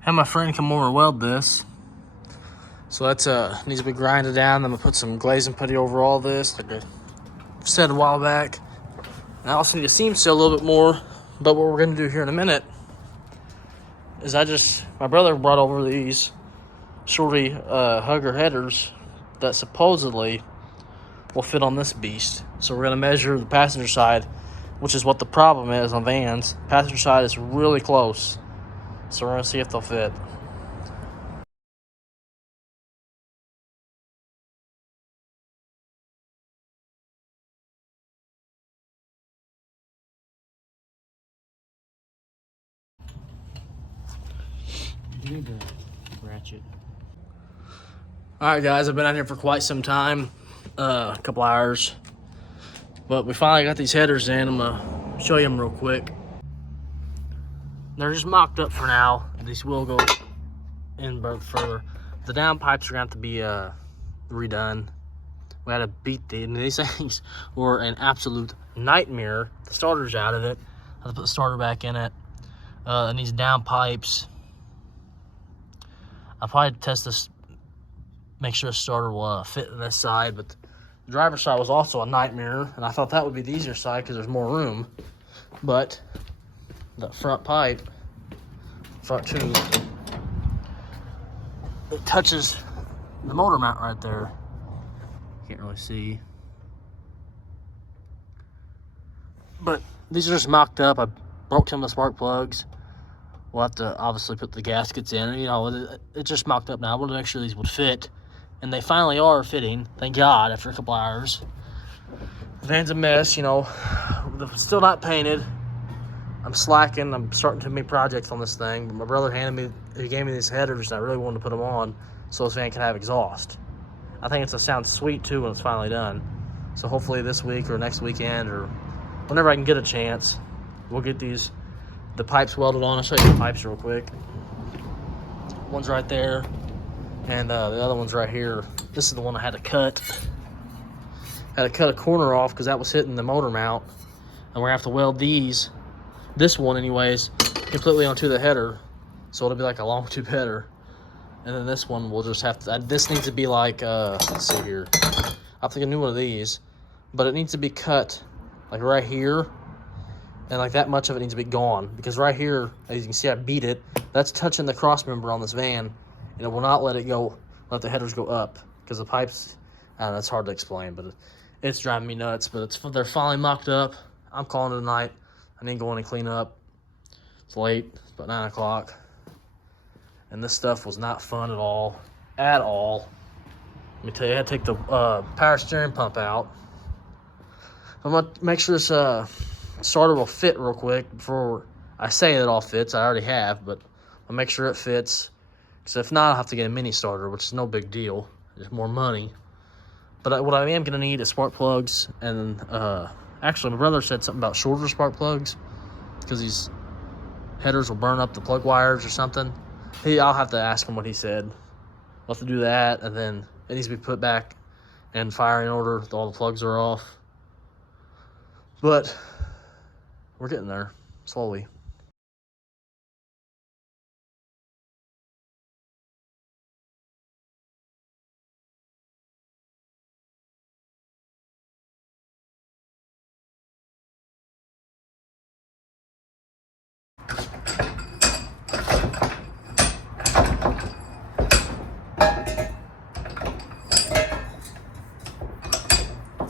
Had my friend come over and weld this. So that's needs to be grinded down. I'm gonna put some glazing putty over all this, like I said a while back. And I also need a seam seal a little bit more. But what we're gonna do here in a minute is my brother brought over these shorty hugger headers that supposedly will fit on this beast. So we're gonna measure the passenger side, which is what the problem is on vans. Passenger side is really close. So we're gonna see if they'll fit. You need to ratchet. Alright guys, I've been out here for quite some time, a couple hours. But we finally got these headers in. I'm gonna show you them real quick. They're just mocked up for now. These will go in further. The down pipes are gonna have to be redone. We had to beat these things were an absolute nightmare. The starter's out of it. I had to put the starter back in it. And these down pipes, I'll probably test this, make sure the starter will fit in this side, but the driver's side was also a nightmare, and I thought that would be the easier side because there's more room. But the front pipe, front tube, it touches the motor mount right there. Can't really see. But these are just mocked up. I broke some of the spark plugs. We'll have to obviously put the gaskets in. You know, it's just mocked up now. I wanted to make sure these would fit. And they finally are fitting, thank God, after a couple hours. The van's a mess, you know. Still not painted. I'm slacking. I'm starting too many projects on this thing. But my brother he gave me these headers, and I really wanted to put them on so this van can have exhaust. I think it's gonna sound sweet too when it's finally done. So hopefully this week or next weekend or whenever I can get a chance, we'll get the pipes welded on. I'll show you the pipes real quick. One's right there, and the other one's right here. This is the one I had to cut. Had to cut a corner off because that was hitting the motor mount, and we're gonna have to weld this one anyways, completely onto the header, so it'll be like a long tube header. And then this one we'll just have to, this needs to be like, let's see here. I'll take a new one of these, but it needs to be cut like right here, and like that much of it needs to be gone, because right here, as you can see, I beat it. That's touching the cross member on this van, and it will not let let the headers go up, because the pipes, I don't know, it's hard to explain, but it's driving me nuts. But they're finally mocked up. I'm calling it a night. I need to go in and clean up. It's late, it's about 9 o'clock. And this stuff was not fun at all. At all. Let me tell you, I had to take the power steering pump out. I'm going to make sure this starter will fit real quick before I say it all fits. I already have, but I'll make sure it fits. Because if not, I'll have to get a mini starter, which is no big deal. It's more money. But what I am going to need is spark plugs. And actually, my brother said something about shorter spark plugs, because these headers will burn up the plug wires or something. I'll have to ask him what he said. We'll have to do that, and then it needs to be put back in firing order. All the plugs are off. But we're getting there, slowly.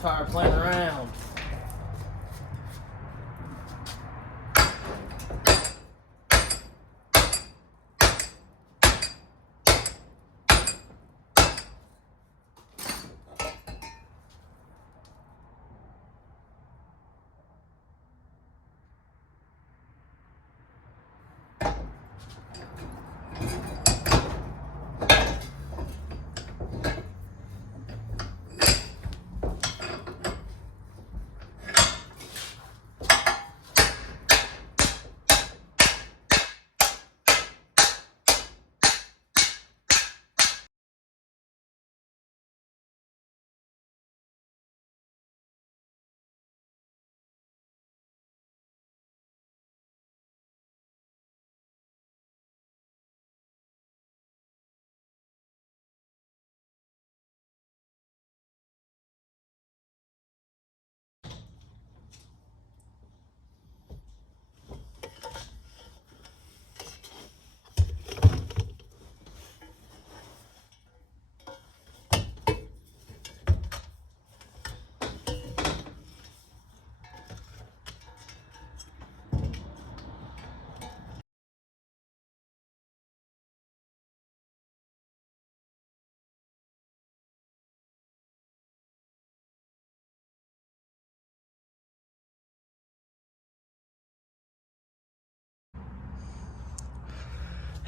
Tired playing around.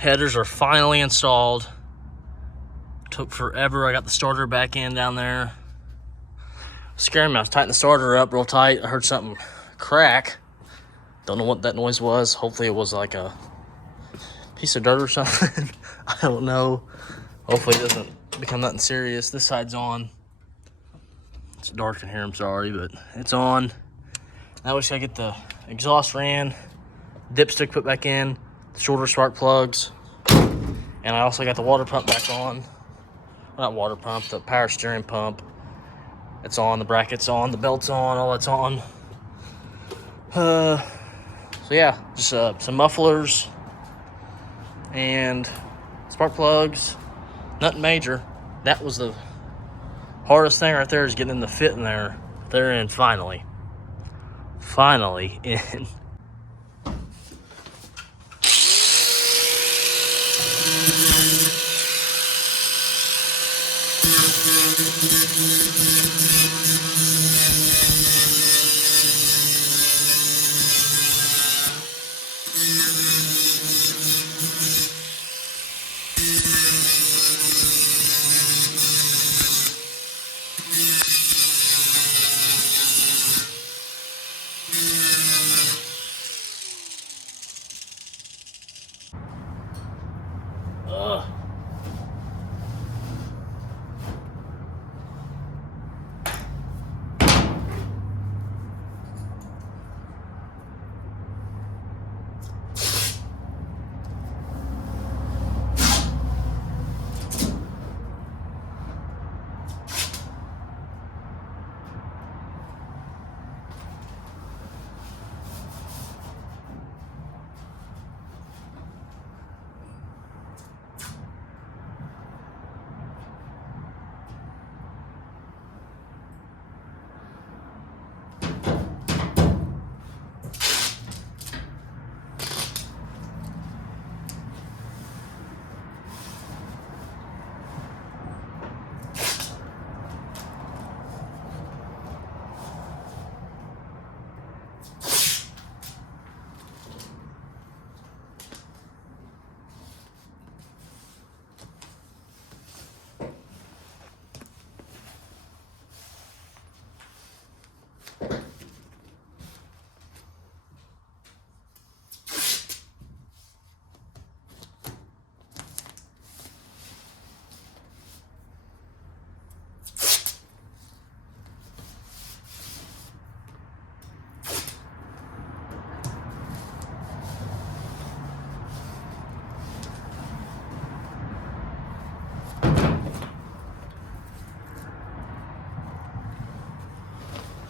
Headers are finally installed. Took forever. I got the starter back in down there. Scared me. I was tightening the starter up real tight. I heard something crack. Don't know what that noise was. Hopefully it was like a piece of dirt or something. I don't know. Hopefully it doesn't become nothing serious. This side's on. It's dark in here, I'm sorry, but it's on. Now we just gotta get the exhaust ran, dipstick put back in, the shorter spark plugs, and I also got the water pump back on. Well, not water pump, the power steering pump. It's on, the bracket's on, the belt's on, all that's on. So yeah, just some mufflers and spark plugs. Nothing major. That was the hardest thing right there, is getting them to fit in there. They're in finally. Finally in.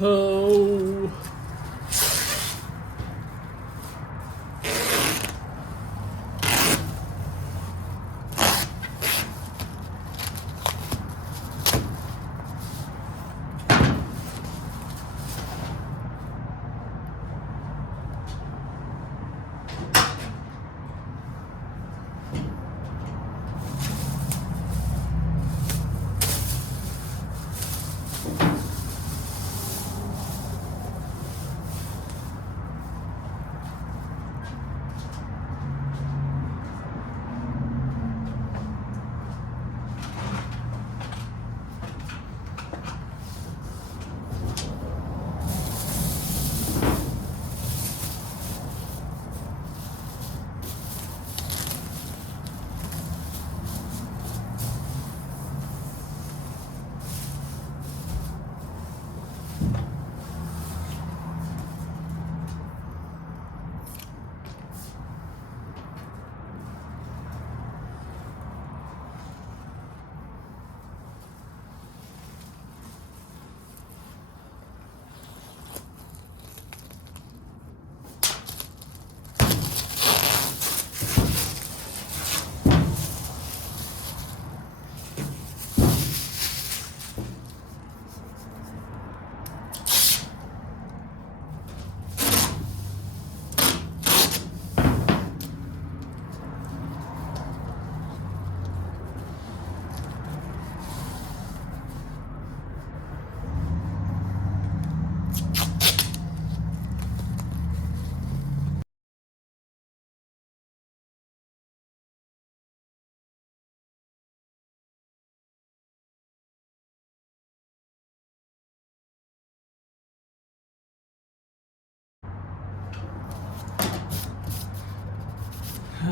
Oh.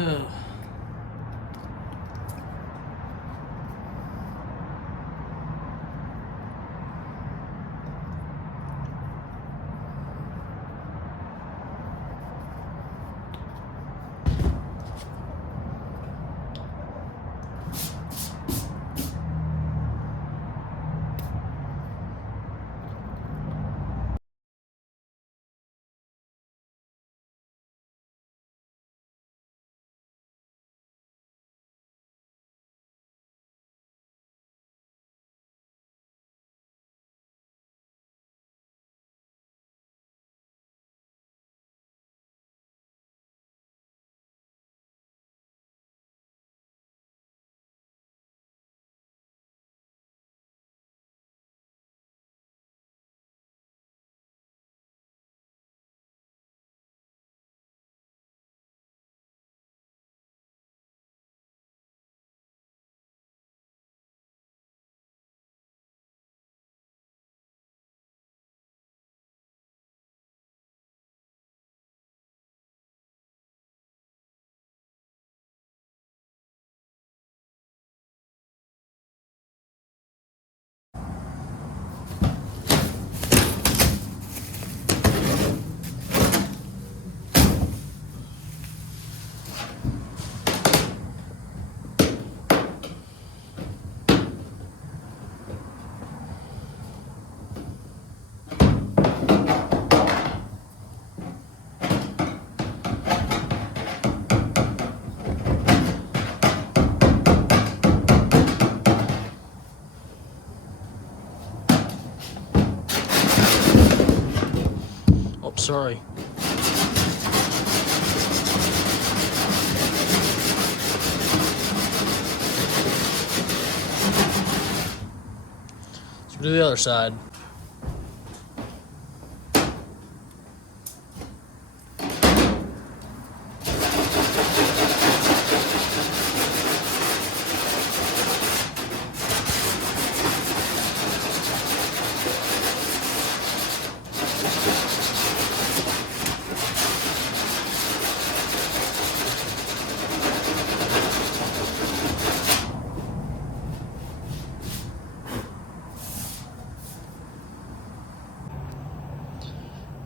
Oh, sorry. Let's do the other side.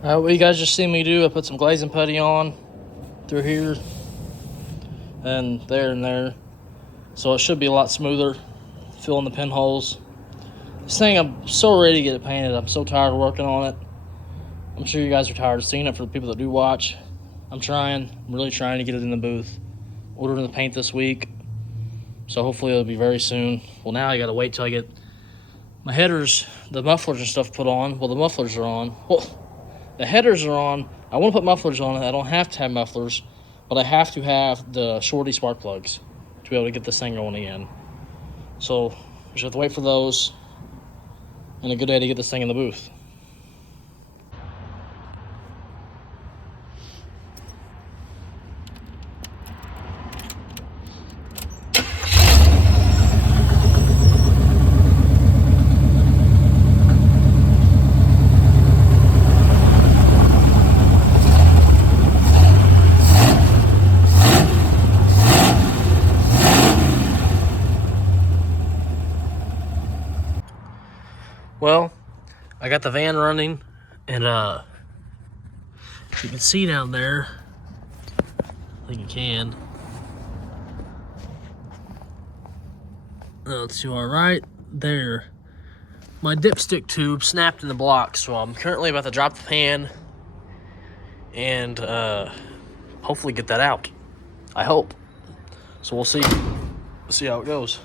Alright, what you guys just seen me do, I put some glazing putty on through here and there. So it should be a lot smoother, filling the pinholes. This thing, I'm so ready to get it painted. I'm so tired of working on it. I'm sure you guys are tired of seeing it for the people that do watch. I'm really trying to get it in the booth. Ordering the paint this week, so hopefully it'll be very soon. Well, now I gotta wait till I get my headers, the mufflers and stuff put on. Well, the mufflers are on. Well, the headers are on. I want to put mufflers on it. I don't have to have mufflers, but I have to have the shorty spark plugs to be able to get this thing going again. So just have to wait for those, and a good day to get this thing in the booth. Well, I got the van running, and you can see down there, I think you can. To our right there, my dipstick tube snapped in the block, so I'm currently about to drop the pan and hopefully get that out. I hope. So we'll see how it goes.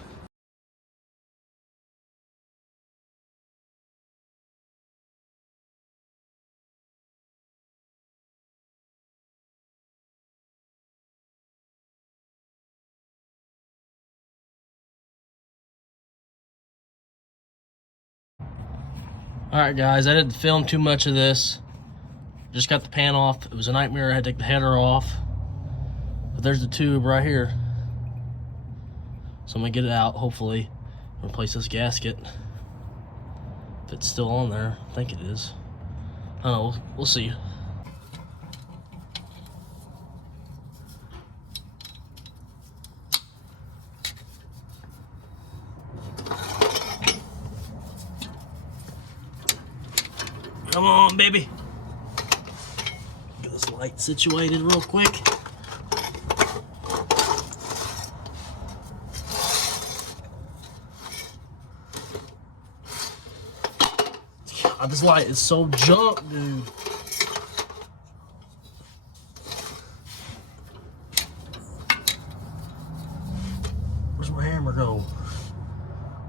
Alright guys, I didn't film too much of this. Just got the pan off. It was a nightmare. I had to take the header off. But there's the tube right here. So I'm gonna get it out, hopefully. Replace this gasket. If it's still on there. I think it is. I don't know, we'll see. Come on, baby. Get this light situated real quick. God, this light is so junk, dude. Where's my hammer go?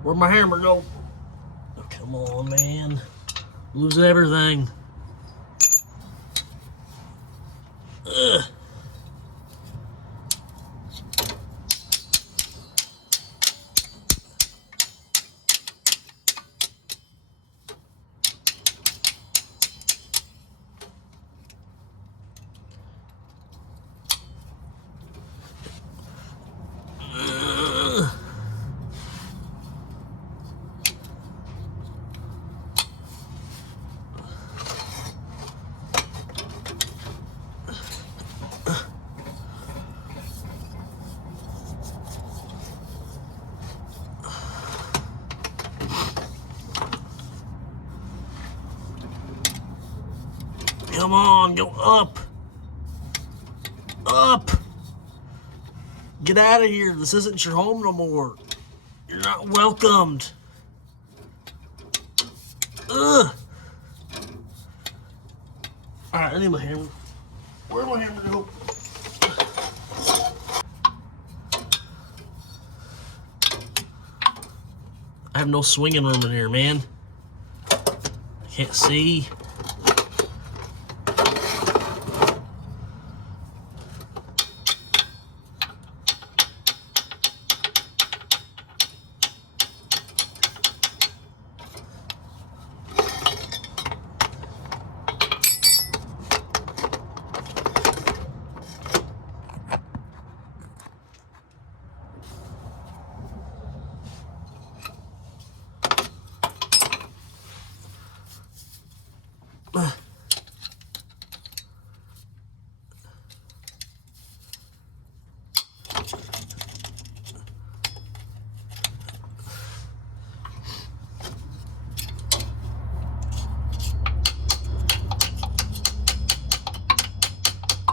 Where'd my hammer go? Oh, come on, man. Losing everything. Ugh. Come on, go up. Up. Get out of here. This isn't your home no more. You're not welcomed. Ugh. Alright, I need my hammer. Where'd my hammer go? I have no swinging room in here, man. I can't see.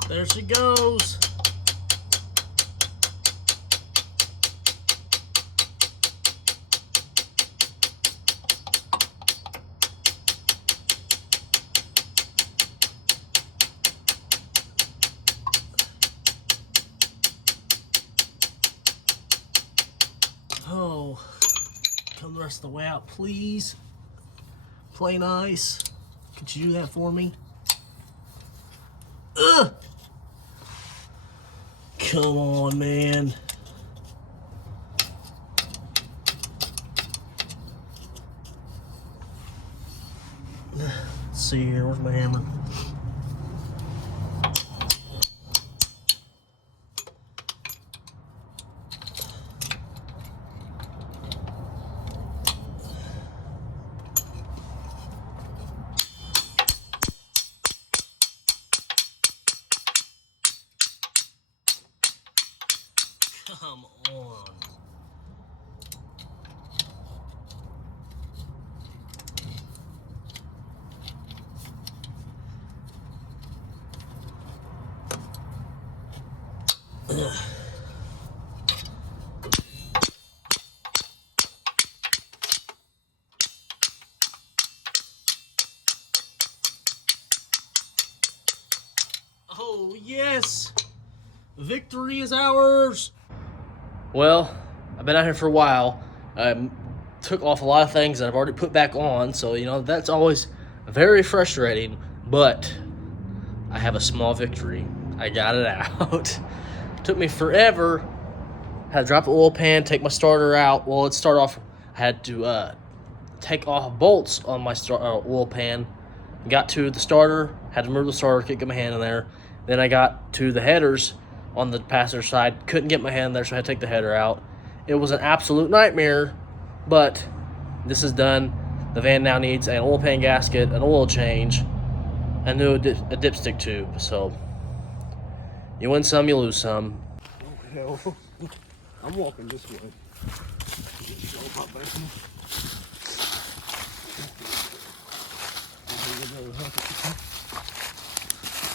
There she goes. Oh, come the rest of the way out, please. Play nice. Could you do that for me? Ugh! Come on, man. Let's see here, where's my hammer? Come on. Ugh. Oh, yes! Victory is ours! Well, I've been out here for a while. I took off a lot of things that I've already put back on, so, you know, that's always very frustrating, but I have a small victory. I got it out. Took me forever. Had to drop the oil pan, take my starter out. Well, let's start off. I had to take off bolts on my oil pan. Got to the starter, had to remove the starter, couldn't get my hand in there. Then I got to the headers on the passenger side, couldn't get my hand there, so I had to take the header out. It was an absolute nightmare, but this is done. The van now needs an oil pan gasket, an oil change, and a dipstick tube. So you win some, you lose some. Oh, hell. I'm walking this way.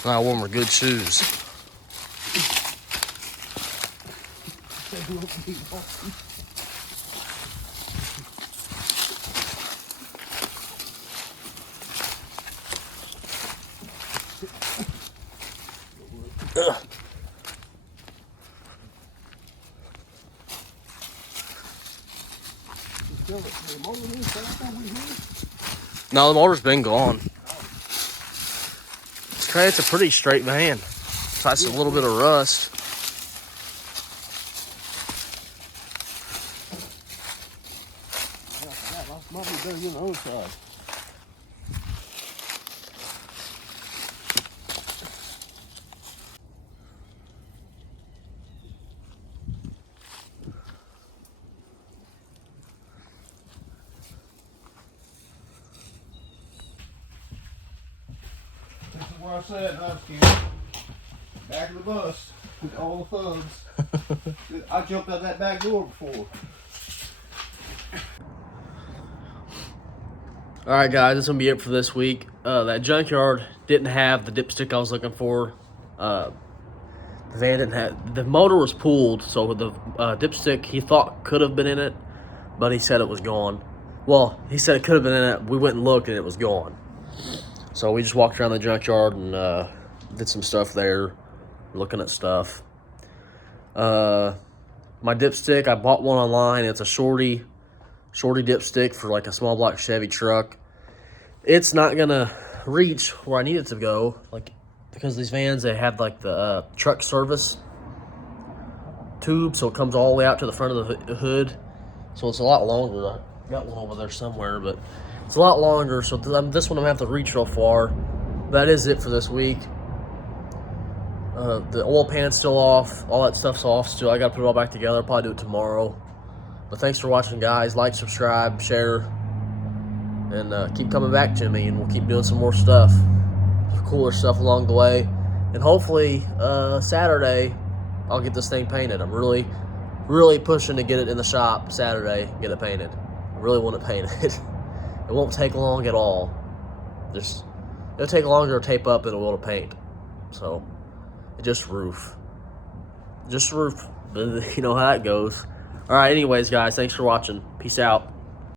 I wore my good shoes. No, the motor's been gone. It's a pretty straight van. Besides a little bit of rust. Might be better than the other side. This is where I sat and I was scared. Back of the bus with all the thugs. I jumped out that back door before. Alright guys, that's going to be it for this week. That junkyard didn't have the dipstick I was looking for. The van didn't have... The motor was pulled, so the dipstick he thought could have been in it, but he said it was gone. Well, he said it could have been in it. We went and looked and it was gone. So we just walked around the junkyard and did some stuff there, looking at stuff. My dipstick, I bought one online. It's a shorty dipstick for like a small block Chevy truck. It's not gonna reach where I need it to go, like, because these vans, they have like the truck service tube, so it comes all the way out to the front of the hood, so it's a lot longer. I got one over there somewhere, but it's a lot longer, so this one I'm gonna have to reach real far. That is it for this week. The oil pan's still off, all that stuff's off still. I gotta put it all back together. I'll probably do it tomorrow. But thanks for watching, guys. Like, subscribe, share, and keep coming back to me, and we'll keep doing some more stuff, cooler stuff along the way. And hopefully, Saturday, I'll get this thing painted. I'm really, really pushing to get it in the shop Saturday, get it painted. I really want it painted. It won't take long at all. It'll take longer to tape up than it will to paint. So, just roof. You know how that goes. All right, anyways, guys, thanks for watching. Peace out.